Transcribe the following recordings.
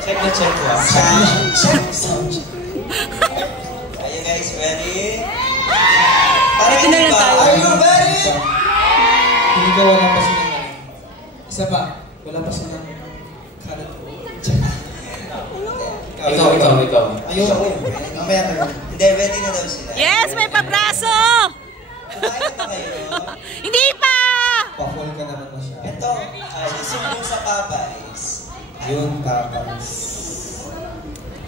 Check na check ko. Sound check. Are you guys ready? Ito na lang tayo. Are you ready? Hindi ka wala pa sila. Isa pa. Wala pa sila. Karat ko. Ikaw. Ayun. Mamaya tayo. Hindi, ready na daw sila. Yes, may pabraso! Kumain na kayo. Hindi pa! Pa-fall ka naman masyado. Ito, susumbong sa Popeyes. Yun, tapos.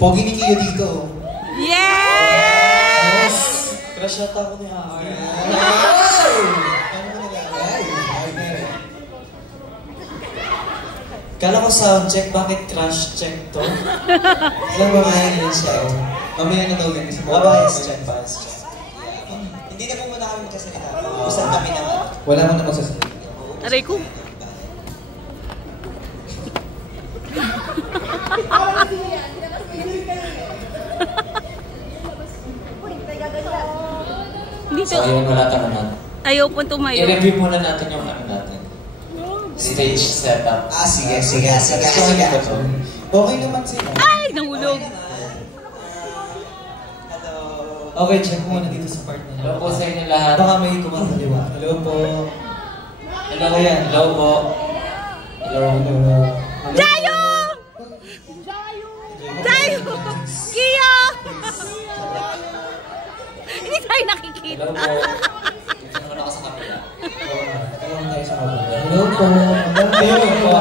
Pogi ni Kiyo dito. Yes! Crush yata ako ni Haki. Ano mo nalagay? Kala ko sound check, bakit crush check to? Ilang babae yun siya. Mamaya na daw yan. Popeyes check. Hindi na po muna kami magkasalita. Usan kami naman. Wala mo na magsasalita. Aray ko. Dito. So ayun, wala naman. Ayaw po tumayo. I-review muna natin yung ano natin. Stage setup. Sige. Okay naman sila. Ay, nahulog. Hello. Okay, check muna dito sa part na. Hello po sa inyo lahat. Baka may kumakaliwa. Hello po. Hello po. Hello. Dayo! Dayo! Kiyo! Hindi tayo nakikita. Hello po. Gusto mo na ako sa kapila. Hello po. Hello po.